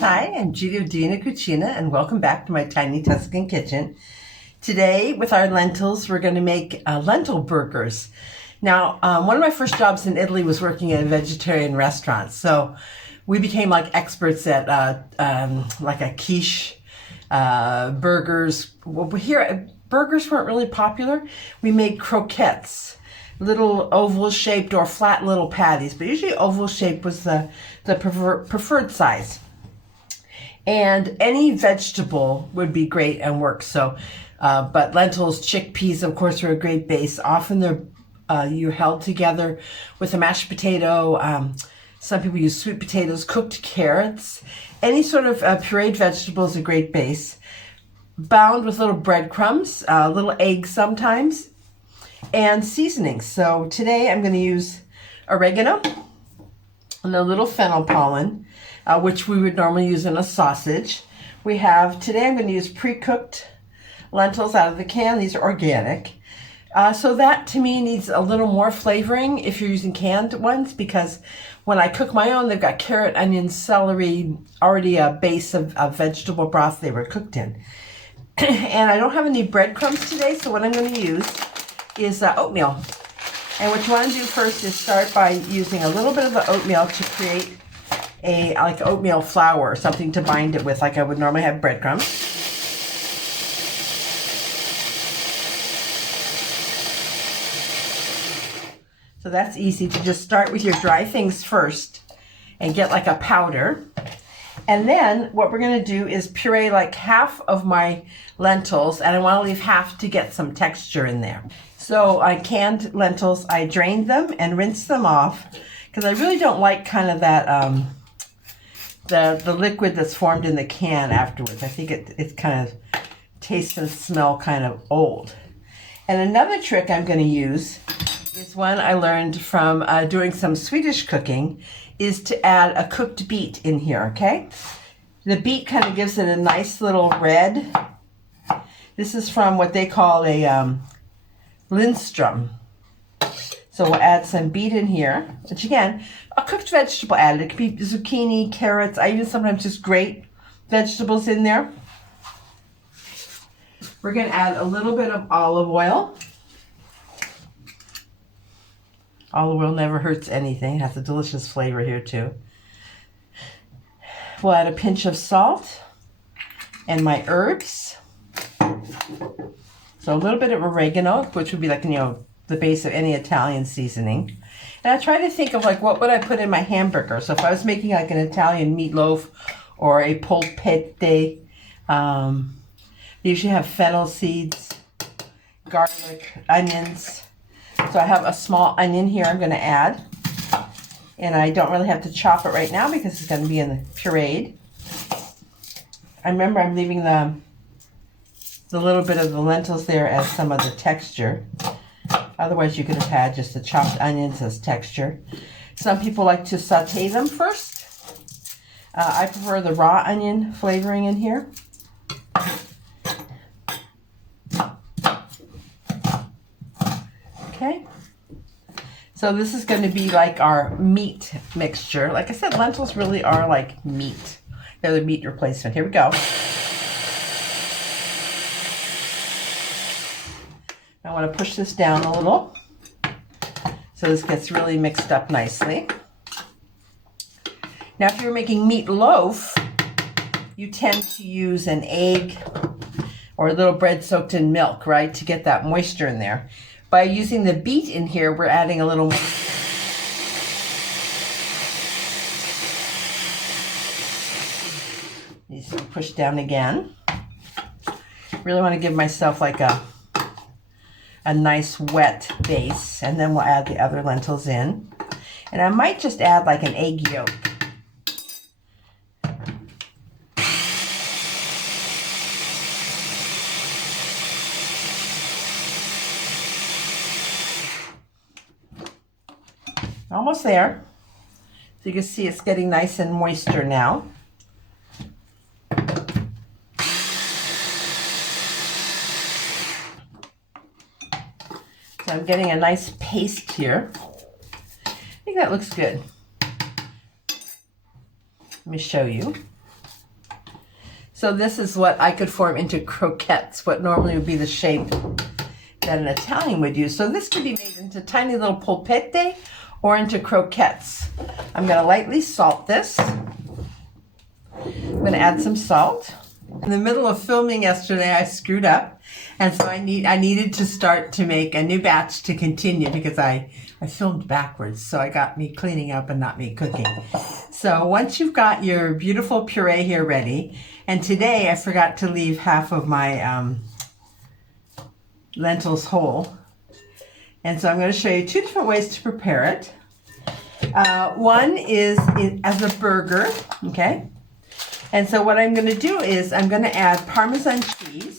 Hi, I'm Dina Cucina, and welcome back to my tiny Tuscan kitchen. Today, with our lentils, we're going to make lentil burgers. Now, one of my first jobs in Italy was working at a vegetarian restaurant, so we became like experts at like a quiche, burgers. Well, here, burgers weren't really popular. We made croquettes, little oval shaped or flat little patties, but usually oval shaped was the preferred size. And any vegetable would be great and work. So, but lentils, chickpeas, of course, are a great base. Often you're held together with a mashed potato. Some people use sweet potatoes, cooked carrots. Any sort of pureed vegetable is a great base. Bound with little breadcrumbs, little eggs sometimes, and seasonings. So today I'm going to use oregano and a little fennel pollen, which we would normally use in a sausage. Today I'm going to use pre-cooked lentils out of the can. These are organic. So that to me needs a little more flavoring if you're using canned ones, because when I cook my own, they've got carrot, onion, celery, already a base of vegetable broth they were cooked in. And I don't have any breadcrumbs today, so what I'm going to use is oatmeal. And what you want to do first is start by using a little bit of the oatmeal to create like oatmeal flour or something to bind it with, like I would normally have breadcrumbs. So that's easy to just start with your dry things first and get like a powder. And then what we're going to do is puree like half of my lentils, and I want to leave half to get some texture in there. So I canned lentils, I drained them and rinsed them off because I really don't like kind of that the liquid that's formed in the can afterwards. I think it kind of tastes and smell kind of old. And another trick I'm going to use is one I learned from doing some Swedish cooking, is to add a cooked beet in here, okay? The beet kind of gives it a nice little red. This is from what they call a Lindstrom. So we'll add some beet in here, which again, a cooked vegetable added. It could be zucchini, carrots. I even sometimes just grate vegetables in there. We're going to add a little bit of olive oil. Olive oil never hurts anything. It has a delicious flavor here too. We'll add a pinch of salt and my herbs. So a little bit of oregano, which would be like, the base of any Italian seasoning. And I try to think of like, what would I put in my hamburger? So if I was making like an Italian meatloaf or a polpette, they usually have fennel seeds, garlic, onions. So I have a small onion here I'm going to add. And I don't really have to chop it right now because it's going to be in the pureed. I remember I'm leaving the little bit of the lentils there as some of the texture. Otherwise, you could have had just the chopped onions as texture. Some people like to saute them first. I prefer the raw onion flavoring in here. Okay. So this is going to be like our meat mixture. Like I said, lentils really are like meat. They're the meat replacement. Here we go. I want to push this down a little so this gets really mixed up nicely. Now, if you're making meatloaf, you tend to use an egg or a little bread soaked in milk, right, to get that moisture in there. By using the beet in here, we're adding a little more. These push down again. Really want to give myself like a nice wet base, and then we'll add the other lentils in. And I might just add like an egg yolk. Almost there. So you can see it's getting nice and moisture now. So I'm getting a nice paste here. I think that looks good. Let me show you. So this is what I could form into croquettes, what normally would be the shape that an Italian would use. So this could be made into tiny little polpette or into croquettes. I'm going to lightly salt this. I'm going to add some salt. In the middle of filming yesterday, I screwed up, and so I needed to start to make a new batch to continue because I filmed backwards, so I got me cleaning up and not me cooking. So once you've got your beautiful puree here ready, and today I forgot to leave half of my lentils whole, and so I'm going to show you two different ways to prepare it. One is as a burger, okay? And so what I'm going to do is I'm going to add Parmesan cheese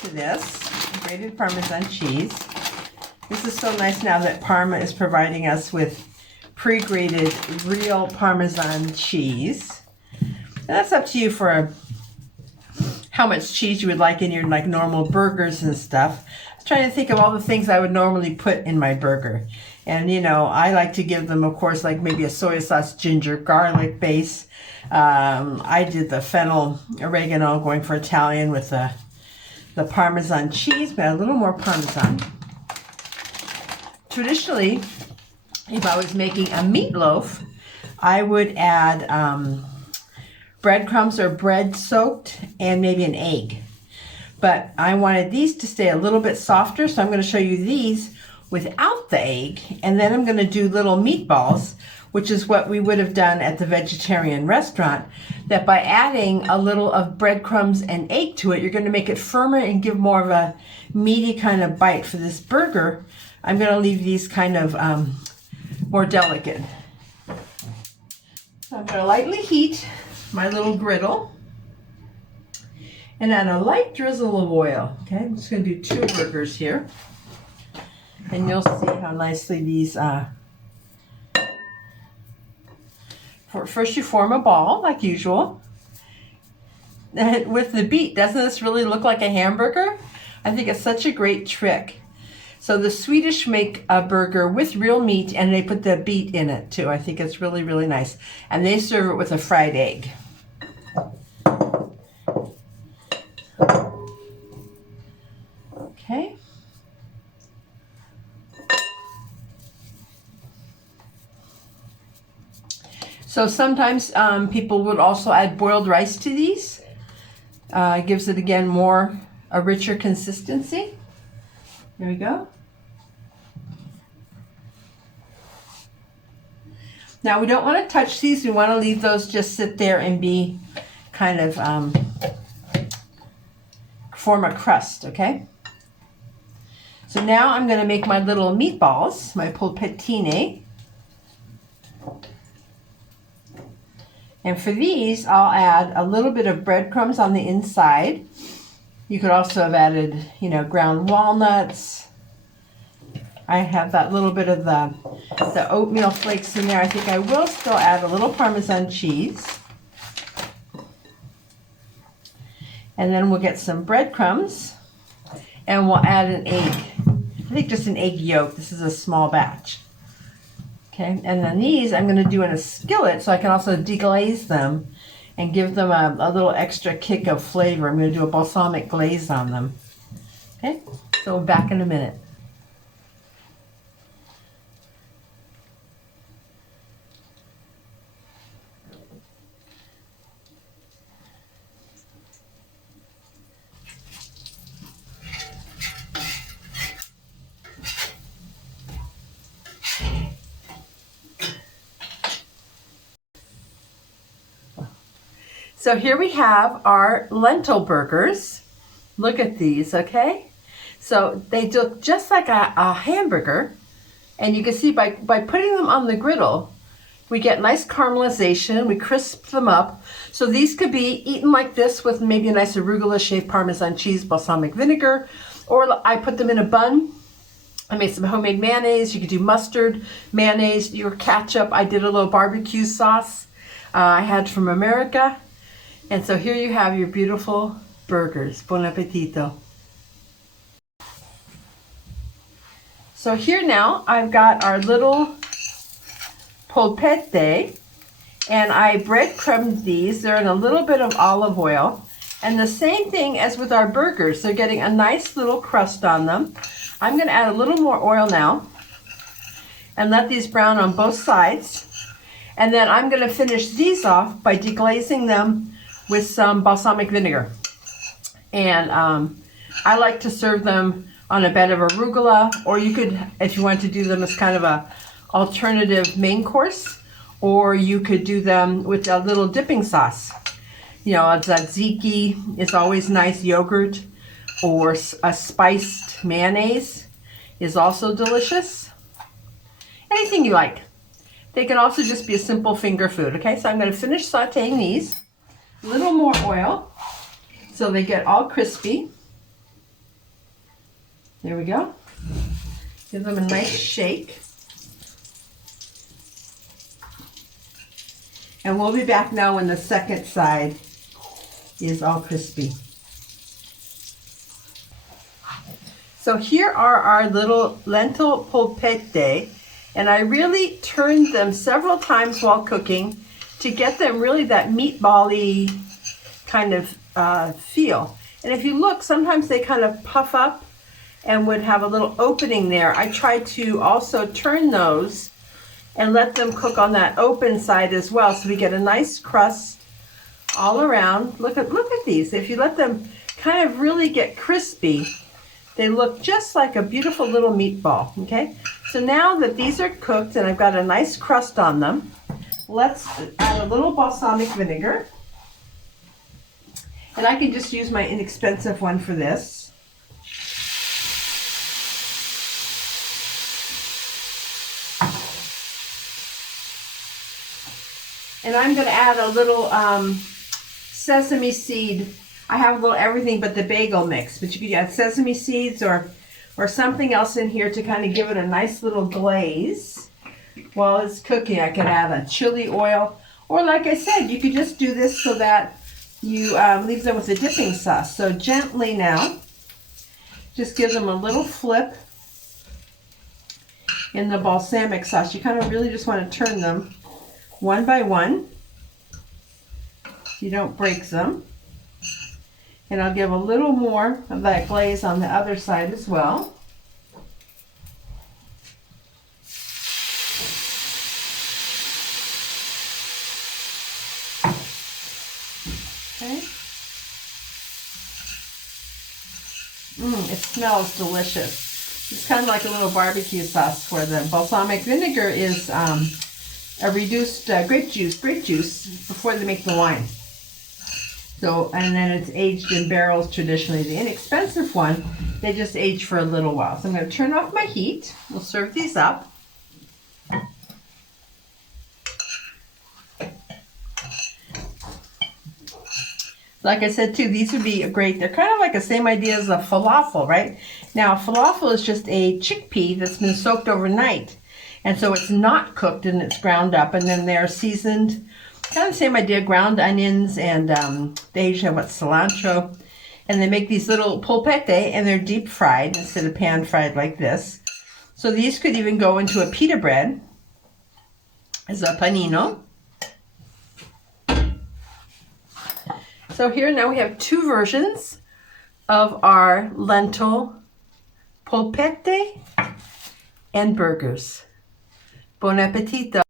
to this, grated Parmesan cheese. This is so nice now that Parma is providing us with pre-grated real Parmesan cheese. And that's up to you for how much cheese you would like in your like normal burgers and stuff. I was trying to think of all the things I would normally put in my burger. And you know, I like to give them, of course, like maybe a soy sauce, ginger, garlic base. I did the fennel oregano going for Italian with the Parmesan cheese, but a little more Parmesan. Traditionally, if I was making a meatloaf, I would add breadcrumbs or bread soaked and maybe an egg. But I wanted these to stay a little bit softer, so I'm going to show you these without the egg, and then I'm going to do little meatballs, which is what we would have done at the vegetarian restaurant, that by adding a little of breadcrumbs and egg to it, you're going to make it firmer and give more of a meaty kind of bite. For this burger, I'm going to leave these kind of more delicate. So I'm going to lightly heat my little griddle and add a light drizzle of oil. Okay, I'm just going to do 2 burgers here. And you'll see how nicely these, first you form a ball like usual. And with the beet, doesn't this really look like a hamburger? I think it's such a great trick. So the Swedish make a burger with real meat and they put the beet in it too. I think it's really, really nice. And they serve it with a fried egg. Okay. So sometimes people would also add boiled rice to these. It gives it again a richer consistency. There we go. Now we don't want to touch these. We want to leave those just sit there and be kind of form a crust, okay? So now I'm going to make my little meatballs, my polpettine. And for these, I'll add a little bit of breadcrumbs on the inside. You could also have added, you know, ground walnuts. I have that little bit of the oatmeal flakes in there. I think I will still add a little Parmesan cheese. And then we'll get some breadcrumbs and we'll add an egg. I think just an egg yolk. This is a small batch. Okay, and then these I'm going to do in a skillet so I can also deglaze them and give them a little extra kick of flavor. I'm going to do a balsamic glaze on them. Okay, so we're back in a minute. So here we have our lentil burgers. Look at these, okay? So they look just like a hamburger. And you can see by putting them on the griddle, we get nice caramelization, we crisp them up. So these could be eaten like this with maybe a nice arugula shaved Parmesan cheese, balsamic vinegar, or I put them in a bun. I made some homemade mayonnaise. You could do mustard, mayonnaise, your ketchup. I did a little barbecue sauce I had from America. And so here you have your beautiful burgers. Buon appetito. So here now I've got our little polpette, And I breadcrumbed these. They're in a little bit of olive oil. And the same thing as with our burgers. They're getting a nice little crust on them. I'm going to add a little more oil now and let these brown on both sides. And then I'm going to finish these off by deglazing them with some balsamic vinegar. And I like to serve them on a bed of arugula, or you could, if you want to do them as kind of a alternative main course, or you could do them with a little dipping sauce. You know, a tzatziki is always nice, yogurt, or a spiced mayonnaise is also delicious. Anything you like. They can also just be a simple finger food, okay? So I'm going to finish sauteing these. A little more oil so they get all crispy. There we go. Give them a nice shake. And we'll be back now when the second side is all crispy. So here are our little lentil polpette, and I really turned them several times while cooking to get them really that meatball-y kind of feel. And if you look, sometimes they kind of puff up and would have a little opening there. I tried to also turn those and let them cook on that open side as well, so we get a nice crust all around. Look at these. If you let them kind of really get crispy, they look just like a beautiful little meatball, okay? So now that these are cooked and I've got a nice crust on them, let's add a little balsamic vinegar. And I can just use my inexpensive one for this. And I'm going to add a little sesame seed. I have a little everything but the bagel mix, but you could add sesame seeds or something else in here to kind of give it a nice little glaze. While it's cooking, I could add a chili oil, or like I said, you could just do this so that you leave them with a dipping sauce. So gently now, just give them a little flip in the balsamic sauce. You kind of really just want to turn them one by one so you don't break them. And I'll give a little more of that glaze on the other side as well. Okay. It smells delicious. It's kind of like a little barbecue sauce for them. Balsamic vinegar is a reduced grape juice before they make the wine. So, and then it's aged in barrels traditionally. The inexpensive one, they just age for a little while. So I'm going to turn off my heat. We'll serve these up. Like I said too, these would be great. They're kind of like the same idea as a falafel, right? Now, falafel is just a chickpea that's been soaked overnight. And so it's not cooked and it's ground up, and then they're seasoned. Kind of the same idea, ground onions, and they usually have cilantro. And they make these little polpette, and they're deep fried instead of pan fried like this. So these could even go into a pita bread as a panino. So here now we have two versions of our lentil polpette and burgers. Buon appetito!